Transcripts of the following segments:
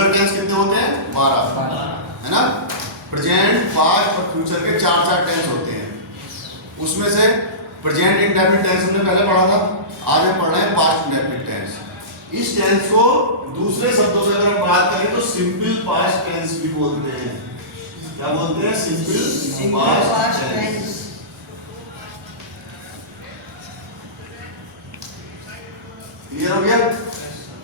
Total tense कितने होते हैं? 12, है ना। प्रेजेंट, पास्ट और फ्यूचर के 4 टेंस होते हैं। उसमें से प्रेजेंट इंडेफिनिट टेंस हमने पहले पढ़ा था, आज हम पढ़ रहे हैं पास्ट इंडेफिनिट टेंस। इस टेंस को दूसरे शब्दों से अगर हम बात करें तो सिंपल पास्ट टेंस भी बोलते हैं। क्या बोलते हैं? Simple past tense. क्लियर हो गया?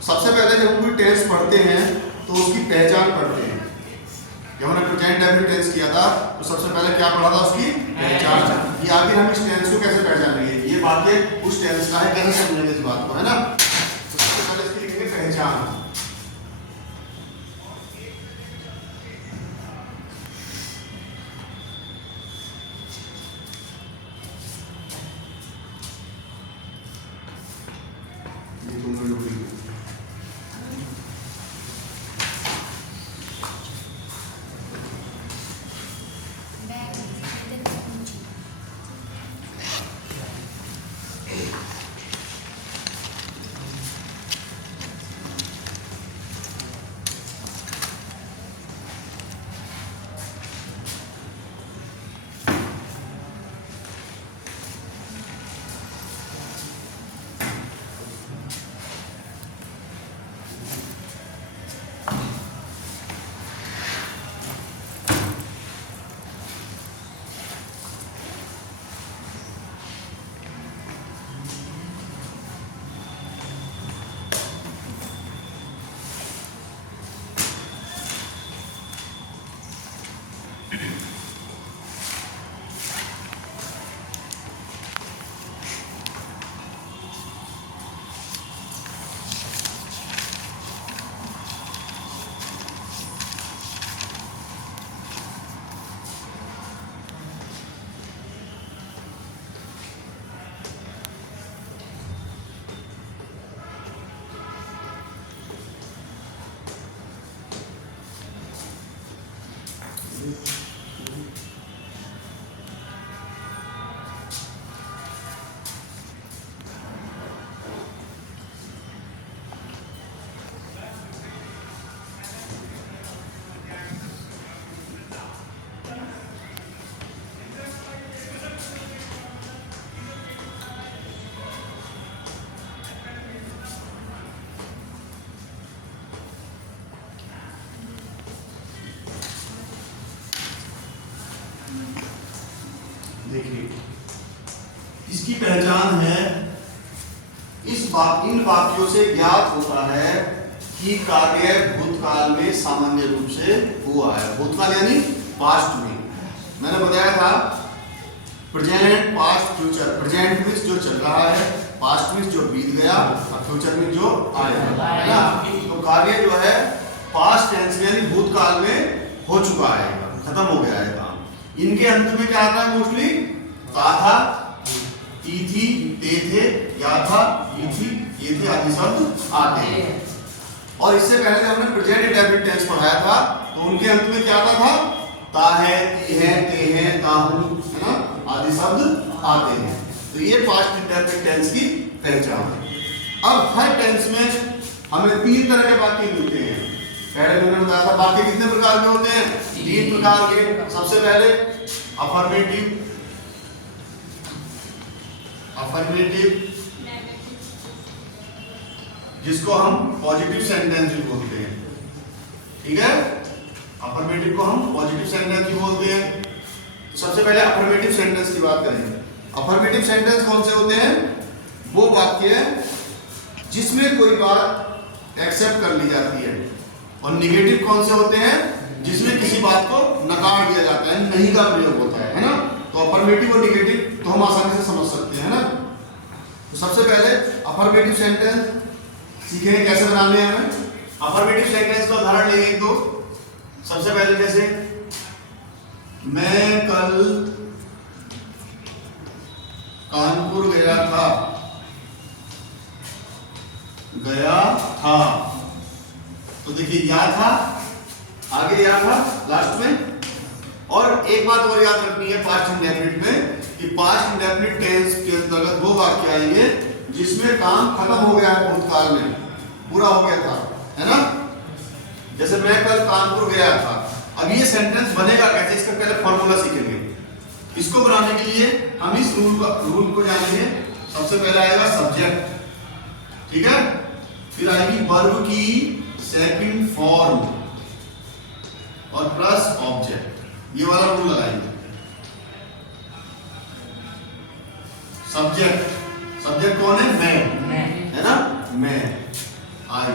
सबसे पहले जब हम कोई टेंस पढ़ते हैं तो उसकी पहचान पढ़ते हैं। जब हमने प्रेजेंट इंडेफिनिट टेंस किया था तो सबसे पहले क्या पढ़ा था? उसकी पहचान, कि आखिर हम इस टेंस को कैसे पहचानेंगे, ये बातें उस टेंस का है, कैसे समझेंगे इस बात को, है ना। तो सबसे पहले इसकी लिखेंगे पहचान। देखिए, इसकी पहचान है, इन वाक्यों से ज्ञात होता है कि कार्य भूतकाल में सामान्य रूप से हुआ है। भूतकाल यानी पास्ट में। मैंने बताया था प्रेजेंट, पास्ट, फ्यूचर। प्रेजेंट में जो चल रहा है, पास्ट में जो बीत गया और फ्यूचर में जो आएगा, है ना। तो कार्य जो है पास्ट टेंस में यानी भूतकाल में हो चुका है, खत्म हो गया है काम। इनके अंत में क्या आता है? मोस्टली था था, ई थी, ते थे, या था, ई थी, ये थे आदि शब्द आते हैं। और इससे पहले हमने प्रेजेंट इंडेफिनिट टेंस पढ़ाया था तो उनके अंत में क्या आता था? ता है, ती है, ते हैं, ताहू, है ना, आदि शब्द आते हैं। तो ये पास्ट इंडेफिनिट टेंस की पहचान है। अब हर टेंस में हमें 3 तरह के वाक्य मिलते हैं। पहले मैंने बताया था वाक्य कितने प्रकार के होते हैं? 3 प्रकार के। सबसे पहले अफर्मेटिव, जिसको हम पॉजिटिव सेंटेंस भी बोलते हैं, ठीक है। अफर्मेटिव को हम पॉजिटिव सेंटेंस भी बोलते हैं। तो सबसे पहले अफर्मेटिव सेंटेंस की बात करेंगे। अफर्मेटिव सेंटेंस कौन से होते हैं? वो वाक्य जिसमें कोई बात एक्सेप्ट कर ली जाती है। और निगेटिव कौन से होते हैं? जिसमें किसी बात को नकार दिया जाता है, नहीं का प्रयोग होता है ना। तो अफर्मेटिव और निगेटिव तो हम आसानी से समझ सकते हैं ना। तो सबसे पहले अफर्मेटिव सेंटेंस सीखेंगे कैसे बनाने हैं हमें। अफर्मेटिव सेंटेंस का उदाहरण लेंगे तो सबसे पहले जैसे मैं कल कानपुर गया था, तो देखिए या था, आगे या था लास्ट में। और एक बात और याद रखनी है पास्ट इंडेफिनिट में कि पास्ट इंडेफिनिट टेंस के अंतर्गत वो वाक्य आएंगे जिसमें काम खत्म हो गया है, भूतकाल में पूरा हो गया था, है ना। जैसे मैं कल कानपुर गया था, अब ये सेंटेंस बनेगा कैसे, इसका पहले फॉर्मूला सीखेंगे। इसको बनाने के लिए हम इस रूल को जानेंगे। सबसे पहले आएगा सब्जेक्ट, ठीक है, फिर आएगी वर्ब की सेकंड फॉर्म और प्लस ऑब्जेक्ट, ये वाला रूल लगाएंगे। सब्जेक्ट कौन है, मैं, है ना, मैं, आई।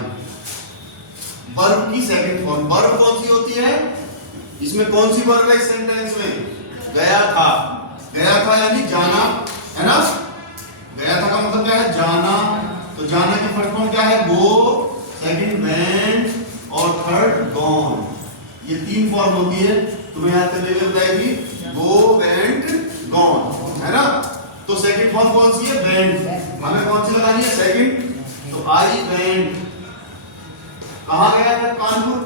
वर्ब की सेकंड फॉर्म, वर्ब कौन सी होती है, इसमें कौन सी वर्ब है इस सेंटेंस में, गया था। गया था यानी जाना, है ना, गया था का मतलब क्या है, जाना। तो जाना की फर्स्ट फॉर्म क्या है, गो, सेकंड वेंट और थर्ड गॉन। ये तीन फॉर्म होती है, तुम्हें याद करने के लिए बताएगी, गो वेंट गॉन, है ना। तो सेकंड फॉर्म कौन सी है, वेंट, हमें कौन सी लगानी है, सेकंड। तो आई वेंट, कहाँ गया था, कानपुर,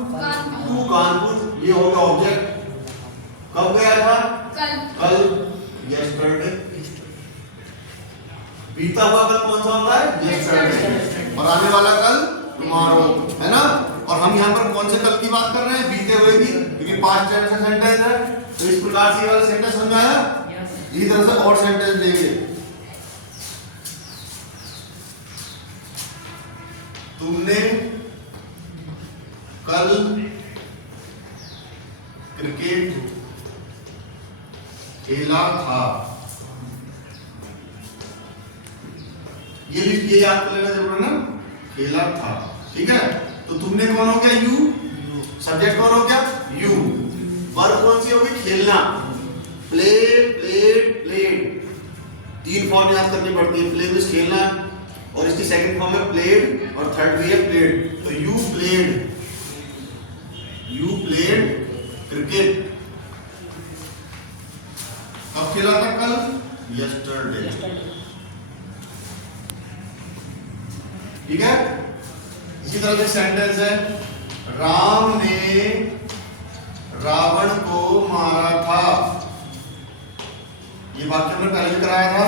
टू कानपुर, ये हो गया ऑब्जेक्ट। कब गया था, कल, यस्टरडे। बीता हुआ कल कौन सा होता है, यस्टरडे, और आने वाला कल टुमारो, है ना। और हम यहाँ पर कौन से कल की बात कर रहे हैं, बीते हुए की, क्योंकि पास्ट टेंस का सेंटेंस है। तो इस प्रकार से ये वाला सेंटेंस समझ में आया। इसी तरह से और सेंटेंस देंगे, तुमने कल क्रिकेट खेला था। ये लिस्ट ये याद कर लेना जरूर है ना, खेला था, ठीक है। तो तुमने कौन हो गया, यू, सब्जेक्ट कौन हो गया, यू। वर्ब कौन सी होगी, खेलना, प्ले, प्लेड, प्लेड। तीन फॉर्म याद करनी पड़ती है, प्ले मींस खेलना, और इसकी सेकंड फॉर्म है प्लेड, और थर्ड भी है प्लेड। तो यू प्लेड क्रिकेट। कब खेला था, कल, यस्टरडे, ठीक है। इसी तरह से सेंटेंस है, राम ने रावण को मारा था। ये वाक्य हमने पहले भी कराया था,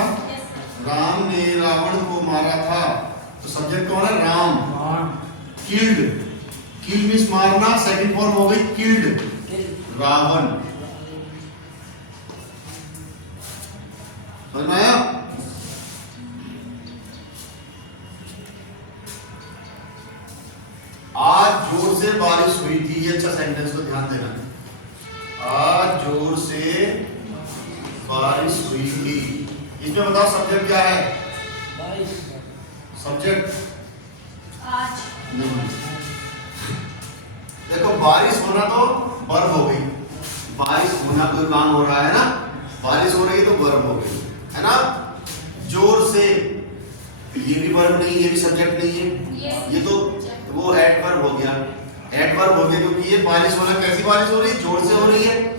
राम ने रावण को मारा था। तो सब्जेक्ट कौन है, राम, किल्ड, किल मींस मारना, सेकंड फॉर्म हो गई किल्ड, रावण। समझ में आया। आज जोर से बारिश हुई थी, ये अच्छा सेंटेंस को ध्यान देना। आज जोर से बारिश हुई थी। इसमें बताओ सब्जेक्ट क्या है, सब्जेक्ट आज नहीं। देखो बारिश होना तो वर्ब हो गई, बारिश होना कोई काम हो रहा है ना, बारिश हो रही है तो वर्ब हो गई, है ना। जोर से, ये भी वर्ब नहीं, ये भी सब्जेक्ट नहीं है, ये तो वो एडवर्ब हो गया, एडवर्ब हो गया, क्योंकि ये बारिश होना, कैसी बारिश हो रही है, जोर से हो रही है।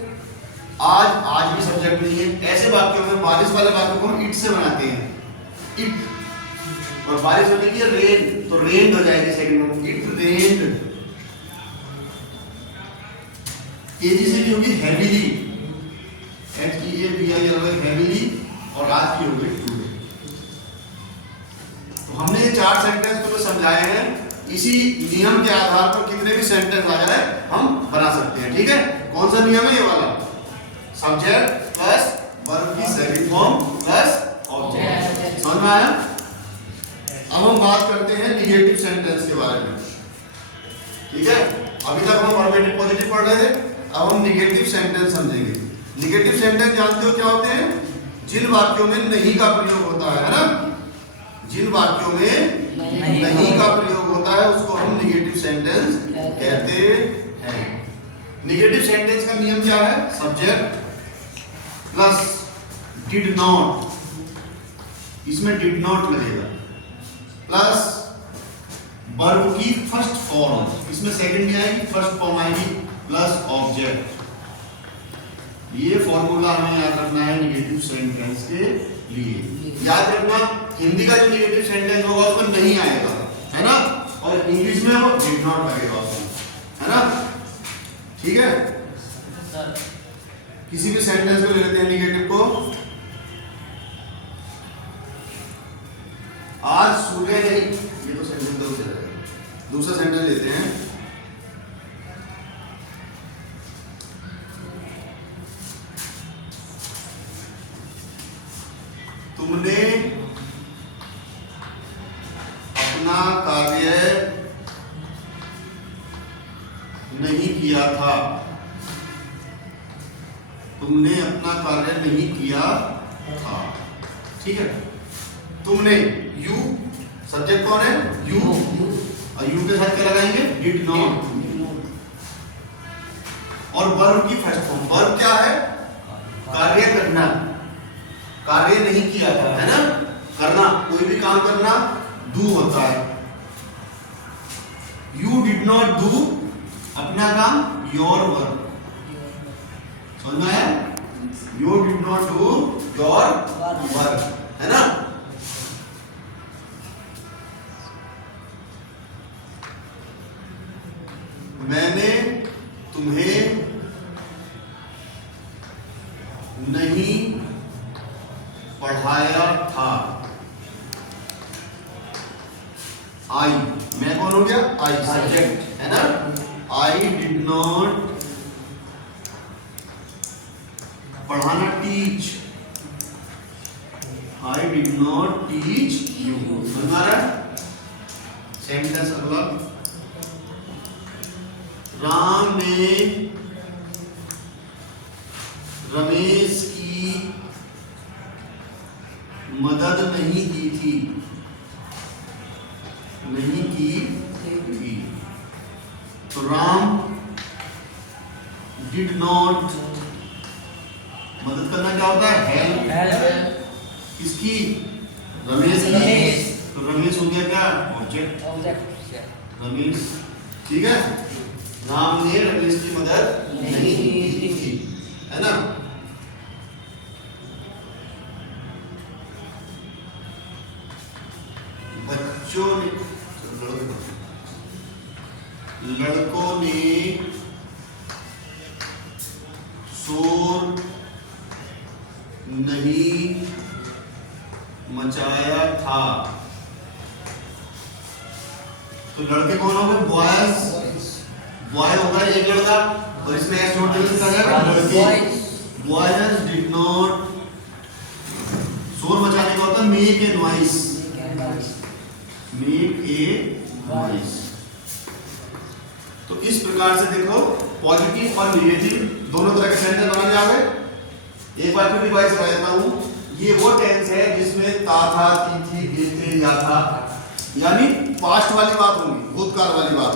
आज भी सब्जेक्ट नहीं है। ऐसे वाक्यों में, बारिश वाले वाक्यों को हम इट से बनाते हैं, इट, और बारिश होने की रेन, तो रेन हो जाएगी सेकंड में, इट रेन्ड। तेजी से भी होगी हैवीली, HEAVILY हैवीली, और आज की हो गई टुडे। तो हमने ये चार सेंटेंस को समझाए हैं, इसी नियम के आधार पर कितने भी सेंटेंस आ जाए हम बना सकते हैं, ठीक है। कौन सा नियम है, ये वाला, सब्जेक्ट प्लस वर्ब की सेकंड फॉर्म प्लस ऑब्जेक्ट। समझ में आया। अब हम बात करते हैं निगेटिव सेंटेंस के बारे में, ठीक है। अभी तक हम अफर्मेटिव पॉजिटिव पढ़ रहे थे, अब हम निगेटिव सेंटेंस समझेंगे। निगेटिव सेंटेंस जानते हो क्या होते हैं, जिन वाक्यों में नहीं का प्रयोग होता है ना, जिन वाक्यों में नहीं का प्रयोग होता है उसको हम निगेटिव सेंटेंस कहते हैं। निगेटिव सेंटेंस का नियम क्या है, सब्जेक्ट प्लस डिड नॉट, इसमें डिड नॉट लगेगा, प्लस वर्ब की फर्स्ट फॉर्म, इसमें सेकंड भी आएगी, फर्स्ट फॉर्म आएगी, प्लस ऑब्जेक्ट। ये फॉर्मूला हमें याद रखना है निगेटिव सेंटेंस के लिए। याद रखना, हिंदी का जो निगेटिव सेंटेंस होगा उसमें नहीं आएगा, है ना, और इंग्लिश में वो डिड नॉट लगेगा उसमें, है ना, ठीक है। किसी भी सेंटेंस को ले लेते हैं निगेटिव को, आज सूर्य नहीं, ये तो सेंटेंस गलत है, दूसरा सेंटेंस लेते हैं, तुमने अपना कार्य नहीं किया था। तुमने अपना कार्य नहीं किया था। ठीक है, तुमने, यू सब्जेक्ट कौन है? यू। और यू के साथ क्या लगाएंगे? Did not. और वर्ब की फर्स्ट फॉर्म, वर्ब क्या है? कार्य करना। कार्य नहीं किया था, है ना? करना, कोई भी काम करना डू होता है। यू डिड नॉट डू अपना काम, योर वर्क। समझ में आया? You did not do your work, है ना? मैंने तुम्हें नहीं पढ़ाया था। आई, मैं कौन हो गया? आई सब्जेक्ट, है ना? आई डिड नॉट पढ़ाना, teach. I did not teach you. समझ आ रहा है? सेंटेंस अगला, राम ने रमेश की मदद नहीं की थी। नहीं की थी। तो राम डिड नॉट, मदद करना क्या होता है? हेल्प। किसकी? रमेश की। तो रमेश हो गया क्या? ऑब्जेक्ट। रमेश, ठीक है? राम ने रमेश की मदद नहीं की थी, है ना? बच्चों ने, लड़कों ने शोर नहीं मचाया था। तो लड़के कौन हो गए? बॉयज। बॉय होगा एक लड़का, और इसमें एस जोड़ देंगे क्या जाएगा? लड़के। बॉयज डिड नॉट, शोर मचाने का होता है make a noise. Make a noise. तो इस प्रकार से देखो, पॉजिटिव और नेगेटिव दोनों तरह के सेंटेंस बनाने आ गए। एक बार फिर रिवाइज कर देता हूं। ये वो टेंस है जिसमें था, थी, गए थे, या था, यानी पास्ट वाली बात होगी, भूतकाल वाली बात।